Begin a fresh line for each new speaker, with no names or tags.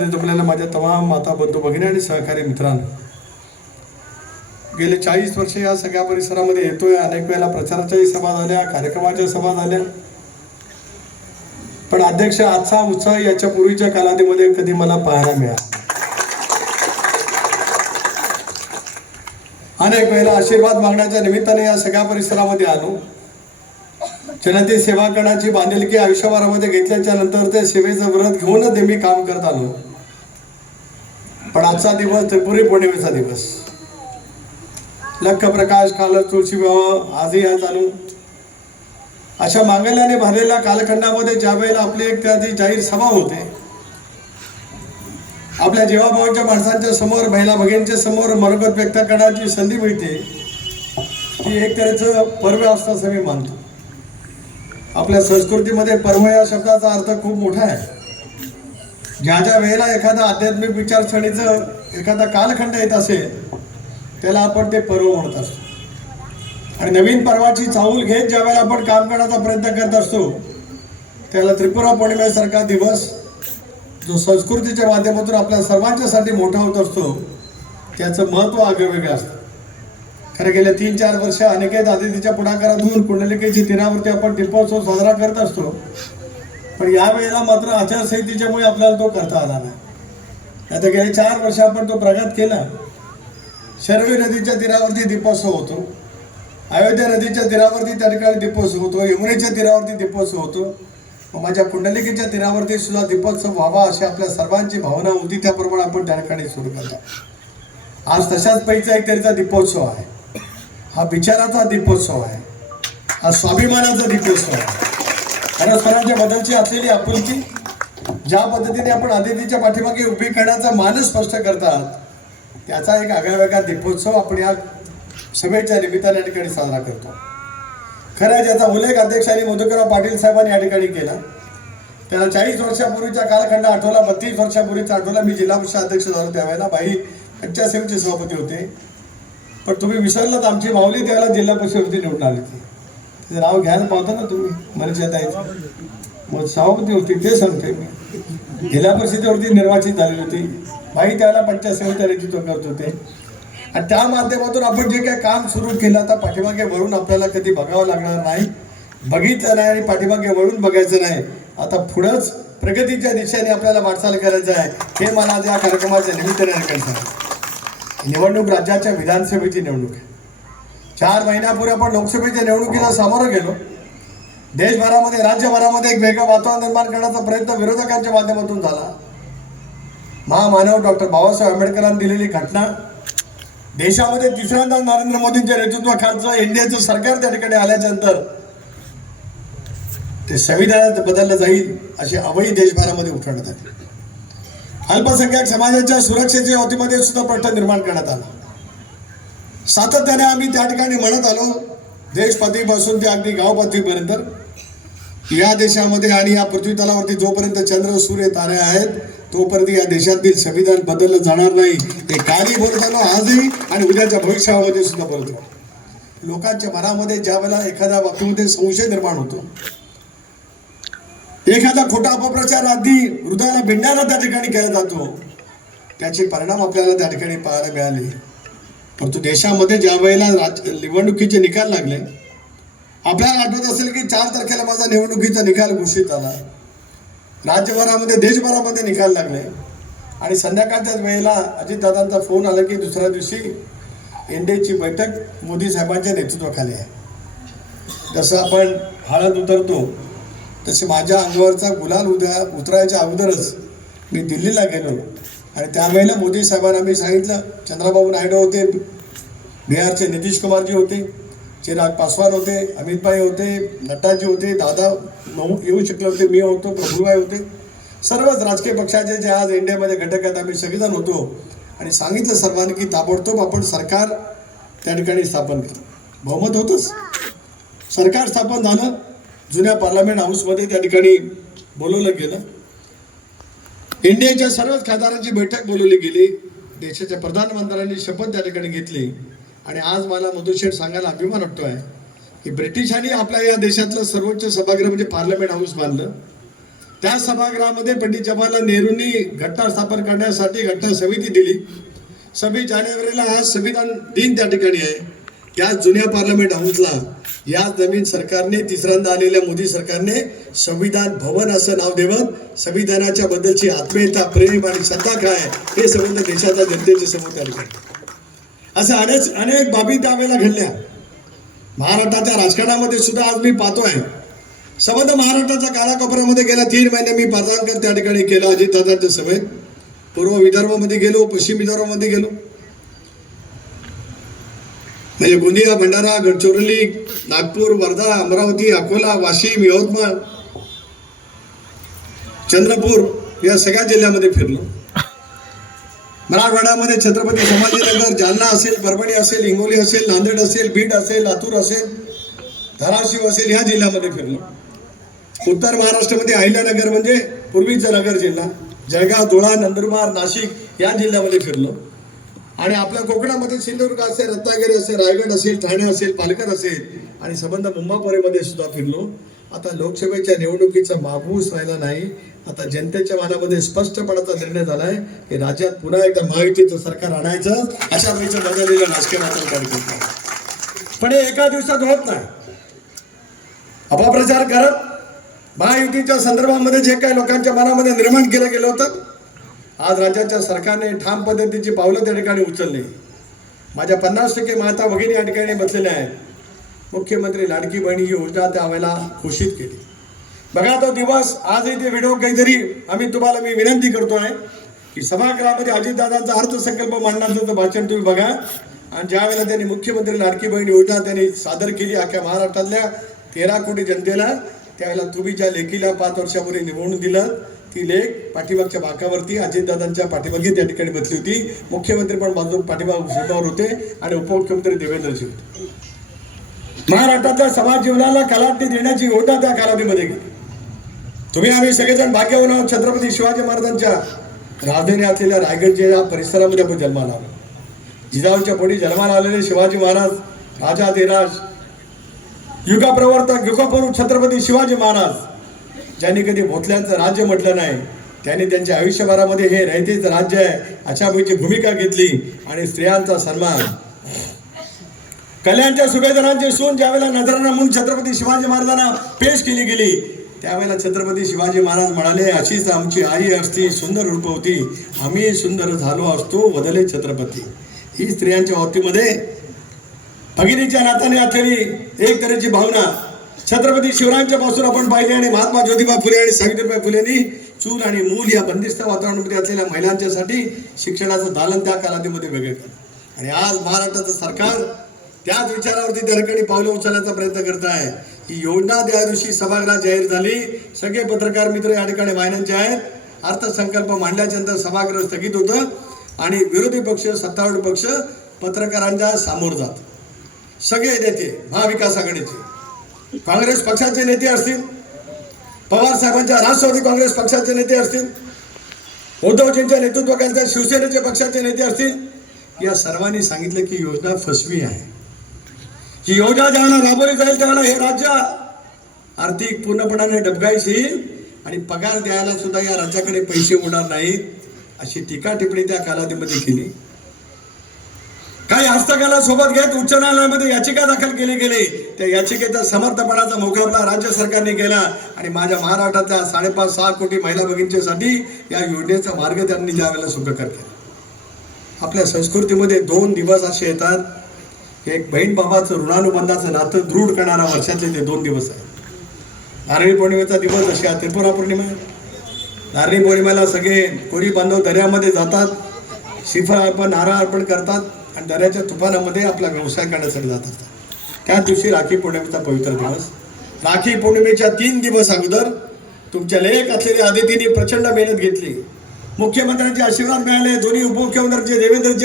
जमलेल्या माझ्या तमाम माता बंधू भगिनी आणि सहकारी मित्रांनो. गेले चाळीस वर्ष या सगळ्या परिसरामध्ये येतोय. अनेक वेळेला प्रचाराच्याही सभा झाल्या कार्यक्रमाच्या सभा झाल्या. पण अध्यक्ष आजचा उत्साह याच्या पूर्वीच्या कालावधीमध्ये कधी मला पाहायला मिळाला अनेक वेळेला आशीर्वाद मागण्याच्या निमित्ताने या सगळ्या परिसरामध्ये आलो. जनते सेवा करण्याची बांधिलकी आयुष्यभरामध्ये घेतल्याच्या नंतर ते सेवेचं व्रत घेऊनच नेहमी काम करत आलो. पण आजचा दिवस त्रिपुरी पौर्णिमेचा दिवस. लख प्रकाश काल तुळशी भाव आजही हा चालू. अशा मांगल्याने भरलेल्या कालखंडामध्ये ज्या वेळेला आपली एक त्याची जाहीर सभा होते आपल्या जेवाभावाच्या माणसांच्या समोर महिला भगिनींच्या समोर मनोगत व्यक्त करण्याची संधी मिळते ती एक तऱ्हेचं पर्व असतं असं मी मानतो. आपल्या संस्कृतीमध्ये पर्व या शब्दाचा अर्थ खूप मोठा आहे. ज्या ज्या वेळेला एखादा आध्यात्मिक विचारसरणीचं एखादा कालखंड येत असेल त्याला आपण ते पर्व म्हणत असतो. आणि नवीन पर्वाची चाहूल घेत ज्या वेळेला आपण काम करण्याचा प्रयत्न करत असतो त्याला त्रिपुरा पौर्णिमेसारखा दिवस जो संस्कृतीच्या माध्यमातून आपल्या सर्वांच्यासाठी मोठा होत असतो त्याचं महत्त्व आगळेवेगळं असतं. खरं गेल्या तीन चार वर्ष अनेकेत आदितीच्या पुढाकारातून कुंडलिकेची तीरावरती आपण दीपोत्सव साजरा करत असतो. पण या वेळेला मात्र आचारसंहितेच्यामुळे आपल्याला तो करता आला नाही. आता गेले चार वर्ष आपण तो प्रगत केला. शरवी नदीच्या तीरावरती दीपोत्सव होतो. अयोध्या नदीच्या तीरावरती त्या ठिकाणी दीपोत्सव होतो. यमुनेच्या तीरावरती दीपोत्सव होतो. माझ्या कुंडलिकेच्या तीरावरती सुद्धा दीपोत्सव व्हावा अशी आपल्या सर्वांची भावना होती. त्याप्रमाणे आपण त्या ठिकाणी सुरू करतो. आज तशाच पैसा एक तरीचा दीपोत्सव आहे. हा विचाराचा दीपोत्सव आहे. हा स्वाभिमानाचा दीपोत्सव आहे. आणि सरांच्या बद्दलची असलेली आपुलकी ज्या पद्धतीने आपण अतिथीच्या पाठीमागे उभी करण्याचा मानस स्पष्ट करतात त्याचा एक आगळा वेगळा दीपोत्सव आपण या सभेच्या निमित्ताने या ठिकाणी साजरा करतो. खरं आहे ज्याचा उल्लेख अध्यक्षांनी मधुकरराव पाटील साहेबांनी या ठिकाणी केला. त्याला चाळीस वर्षापूर्वीच्या कालखंड आठवला बत्तीस वर्षापूर्वीचा आठवला मी जिल्हा परिषद अध्यक्ष झालो त्यावेळेला. बाई पंचायत सभापती होते. पण तुम्ही विसरलात आमची माऊली त्यावेळेला जिल्हा परिषदेवरती निवडून आली होती. तिचं नाव घ्यायला पाहता ना तुम्ही. मनीषाताईचं मग सभापती होती ते सांगते मी. जिल्हा परिषदेवरती निर्वाचित झालेली होती. बाई त्यावेळेला पंचायत समितीचं नेतृत्व करत होते. आणि त्या माध्यमातून आपण जे काही काम सुरू केलं आता पाठीमागे वळून आपल्याला कधी बघावं लागणार नाही. बघितलं नाही आणि पाठीमागे वळून बघायचं नाही. आता पुढंच प्रगतीच्या दिशेने आपल्याला वाटचाल करायचं आहे. हे मला आज या कार्यक्रमाच्या निमित्ताने करायचं आहे निवडणूक राज्याच्या विधानसभेची निवडणूक आहे. चार महिन्यापूर्वी आपण लोकसभेच्या निवडणुकीला सामोरं गेलो. देशभरामध्ये राज्यभरामध्ये एक वेगळं वातावरण निर्माण करण्याचा प्रयत्न विरोधकांच्या माध्यमातून झाला. महामानव डॉक्टर बाबासाहेब आंबेडकरांनी दिलेली घटना देशामध्ये तिसऱ्यांदा नरेंद्र मोदींच्या नेतृत्वाखालचं एनडीएचं सरकार त्या ठिकाणी आल्याच्यानंतर ते संविधानात बदललं जाईल अशी अवयी देशभरामध्ये उठवण्यात आली. अल्पसंख्याक समाजाच्या सुरक्षेच्या वतीमध्ये सुद्धा प्रश्न निर्माण करण्यात आला. सातत्याने आम्ही त्या ठिकाणी म्हणत आलो देशपातळीपासून ते अगदी गावपातळीपर्यंत या देशामध्ये आणि या पृथ्वी तलावरती जोपर्यंत चंद्र सूर्य तारे आहेत तोपर्यंत या देशातील संविधान बदललं जाणार नाही. ते कालही बोलत आलो आजही आणि उद्याच्या भविष्यामध्ये सुद्धा बोलतो लोकांच्या मनामध्ये ज्या वेळेला एखाद्या बाबतीमध्ये संशय निर्माण होतो. एखादा खोटा अपप्रचार आधी हृदयाला भिंडायला त्या ठिकाणी केला जातो. त्याचे परिणाम आपल्याला त्या ठिकाणी पाहायला मिळाले. परंतु देशामध्ये ज्या वेळेला राज निवडणुकीचे निकाल लागले आपल्याला आठवत असेल की चार तारखेला माझा निवडणुकीचा निकाल घोषित आला राज्यभरामध्ये देशभरामध्ये निकाल लागले. आणि संध्याकाळच्याच वेळेला अजितदादांचा फोन आला की दुसऱ्या दिवशी एनडीएची बैठक मोदी साहेबांच्या नेतृत्वाखाली आहे. जसं आपण हळद उतरतो तसे माझ्या अंगावरचा गुलाल उद्या उतरायच्या अगोदरच मी दिल्लीला गेलो. आणि त्यावेळेला मोदी साहेबांना मी सांगितलं चंद्राबाबू नायडू होते बिहारचे नितीश कुमारजी होते चिराग पासवान होते अमितभाई होते नड्डाजी होते दादा येऊ शकले होते मी होतो प्रभुभाई होते. सर्वच राजकीय पक्षाचे जे आज इंडियामध्ये घटक आहेत आम्ही सगळेजण होतो. आणि सांगितलं सर्वांनी की ताबडतोब आपण सरकार त्या ठिकाणी स्थापन केलं बहुमत होतंच. सरकार स्थापन झालं जुन्या पार्लमेंट हाऊसमध्ये त्या ठिकाणी बोलवलं गेलं. इंडियाच्या सर्वच खासदारांची बैठक बोलवली गेली. देशाच्या प्रधानमंत्र्यांनी शपथ त्या ठिकाणी घेतली. आणि आज मला मधुशेठ सांगायला अभिमान वाटतो आहे की ब्रिटिशांनी आपल्या या देशातलं सर्वोच्च सभागृह म्हणजे पार्लमेंट हाऊस बांधलं. त्या सभागृहामध्ये पंडित जवाहरलाल नेहरूंनी घटना स्थापन करण्यासाठी घटना समिती दिली. सव्वीस जानेवारीला आज संविधान दिन त्या ठिकाणी आहे. या जुन्या पार्लमेंट हाऊसला या नवीन सरकारने तिसऱ्यांदा आलेल्या मोदी सरकारने संविधान भवन असं नाव देवत संविधानाच्या बद्दलची आत्मीयता प्रेम आणि श्रद्धा काय हे संबंध देशाच्या जनतेच्या समोर त्या ठिकाणी असं अनेक अनेक बाबी त्यावेळेला घडल्या. महाराष्ट्राच्या राजकारणामध्ये सुद्धा आज मी पाहतोय. संबंध महाराष्ट्राच्या कानाकोपऱ्यामध्ये गेल्या तीन महिने मी पदांकन त्या ठिकाणी केलं अजितदादांच्या सभेत. पूर्व विदर्भामध्ये गेलो पश्चिम विदर्भामध्ये गेलो. म्हणजे गोंदिया भंडारा गडचिरोली नागपूर वर्धा अमरावती अकोला वाशिम यवतमाळ चंद्रपूर या सगळ्या जिल्ह्यामध्ये फिरलो. मराठवाड्यामध्ये छत्रपती संभाजीनगर जालना असेल परभणी असेल हिंगोली असेल नांदेड असेल बीड असेल लातूर असेल धाराशिव असेल ह्या जिल्ह्यामध्ये फिरलो. उत्तर महाराष्ट्रामध्ये अहिल्यानगर म्हणजे पूर्वीचं नगर जिल्हा. जळगाव धुळा नंदुरबार नाशिक या जिल्ह्यामध्ये फिरलो. आणि आपल्या कोकणामध्ये सिंधुदुर्ग असेल रत्नागिरी असेल रायगड असेल ठाणे असेल पालघर असेल आणि संबंध मुंबापुरीमध्ये सुद्धा फिरलो. आता लोकसभेच्या निवडणुकीचा मागूस राहिला नाही. आता जनतेच्या मनामध्ये स्पष्टपणाचा निर्णय झालाय की राज्यात पुन्हा एकदा महायुतीचं सरकार आणायचं अशा वेळेचं बदललेलं राजकीय आपण पण हे एका दिवसात होत नाही. अपप्रचार करत महायुतीच्या संदर्भामध्ये जे काही लोकांच्या मनामध्ये निर्माण केलं गेलं होतं आज राज्याच्या सरकारने ठाम पद्धतीची पावलं त्या ठिकाणी उचलली. माझ्या पन्नास टक्के माता भगिनी या ठिकाणी बसलेल्या आहेत. मुख्यमंत्री लाडकी बहिणी ही योजना त्यावेळेला घोषित केली. बघा तो दिवस आजही ते व्हिडिओ काहीतरी आम्ही तुम्हाला मी विनंती करतो आहे की सभागृहामध्ये अजितदादांचा अर्थसंकल्प मांडण्याचं भाषण तुम्ही बघा आणि ज्या वेळेला त्यांनी मुख्यमंत्री लाडकी बहीण योजना त्यांनी सादर केली अख्ख्या महाराष्ट्रातल्या तेरा कोटी जनतेला त्यावेळेला तुम्ही ज्या लेखीला पाच वर्षापूर्वी निवडून दिलं ती लेख पाठीमागच्या भागावरती अजितदादांच्या पाठीमागे त्या ठिकाणी बसली होती. मुख्यमंत्री पण बाजू पाठीमाग सोटावर होते आणि उपमुख्यमंत्री देवेंद्रजी होते. महाराष्ट्रातल्या समाज जीवनाला कलाटणी देण्याची योजना त्या कालावधीमध्ये गेली. तुम्ही आम्ही सगळेजण भाग्यवान आहोत. छत्रपती शिवाजी महाराजांच्या राजधानी असलेल्या रायगडच्या या परिसरामध्ये आपण जन्माला आलो. जिजाऊच्या पोटी जन्माला आलेले शिवाजी महाराज राजा देराज युगाप्रवर्तक युगपुरुष छत्रपती शिवाजी महाराज ज्यांनी कधी भोतल्यांचं राज्य म्हटलं नाही त्यांनी त्यांच्या आयुष्यभरामध्ये हे रयतेच राज्य आहे अशा पैकी भूमिका घेतली आणि स्त्रियांचा सन्मान. कल्याणच्या सुभेदारांची सून ज्यावेळेला नजराना म्हणून छत्रपती शिवाजी महाराजांना पेश केली गेली त्यावेळेला छत्रपती शिवाजी महाराज म्हणाले अशीच आमची आई असती सुंदर रूप होती. आम्ही सुंदर झालो असतो बदले छत्रपती. ही स्त्रियांच्या बाबतीमध्ये भगिनीच्या नात्याने असलेली एक तऱ्हेची भावना. छत्रपती शिवरायांच्या पासून आपण पाहिले आणि महात्मा ज्योतिबा फुले आणि सावित्रीबाई फुलेंनी चूल आणि मूल या बंदिस्त वातावरणामध्ये असलेल्या महिलांच्यासाठी शिक्षणाचं दालन त्या कालावधीमध्ये वेगळे केलं. आणि आज महाराष्ट्राचं सरकार त्याच विचारावरती त्या ठिकाणी पावलं उचलण्याचा प्रयत्न करत आहे. ही योजना त्या दिवशी सभागृहात जाहीर झाली. सगळे पत्रकार मित्र या ठिकाणी वाहिन्यांचे आहेत. अर्थसंकल्प मांडल्याच्या नंतर सभागृह स्थगित होतं. आणि विरोधी पक्ष सत्तारूढ पक्ष पत्रकारांच्या सामोर जात सगळे नेते महाविकास आघाडीचे. काँग्रेस पक्षाचे नेते असतील पवार साहेबांच्या राष्ट्रवादी काँग्रेस पक्षाचे नेते असतील उद्धवजींच्या नेतृत्वाखालच्या शिवसेनेचे पक्षाचे नेते असतील या सर्वांनी सांगितलं की योजना फसवी आहे. ही योजना ज्यावेळेला राबवली जाईल त्यावेळेला हे राज्य आर्थिक पूर्णपणाने डबघाईस येईल आणि पगार द्यायला सुद्धा या राज्याकडे पैसे होणार नाहीत अशी टीका टिप्पणी त्या कालावधीमध्ये केली. काही हस्तकला सोबत घेत उच्च न्यायालयामध्ये याचिका दाखल केली गेली. त्या याचिकेचा समर्थपणाचा मुकाबला राज्य सरकारने केला आणि माझ्या महाराष्ट्रातल्या साडेपाच सहा कोटी महिला भगिनींच्यासाठी या योजनेचा मार्ग त्यांनी ज्यावेळेला सुखकर केला. आपल्या संस्कृतीमध्ये दोन दिवस असे येतात. एक बहीण बाबाचं ऋणानुबंधाचं नातं दृढ करणारा वर्षातले ते दोन दिवस आहेत. नारळी पौर्णिमेचा दिवस असे आहे त्रिपुरा पौर्णिमा नारळी पौर्णिमेला सगळे कोरी बांधव दर्यामध्ये जातात. श्रीफळ अर्पण नारळ अर्पण करतात. आणि दऱ्याच्या तुफानामध्ये आपला व्यवसाय करण्यासाठी जात असतात. त्या दिवशी राखी पौर्णिमेचा पवित्र दिवस. राखी पौर्णिमेच्या तीन दिवस अगोदर तुमच्या लेख असलेल्या आदितीने प्रचंड मेहनत घेतली. मुख्यमंत्र्यांचे आशीर्वाद मिळाले दोन्ही उपमुख्यमंत्र्यांचे देवेंद्रजी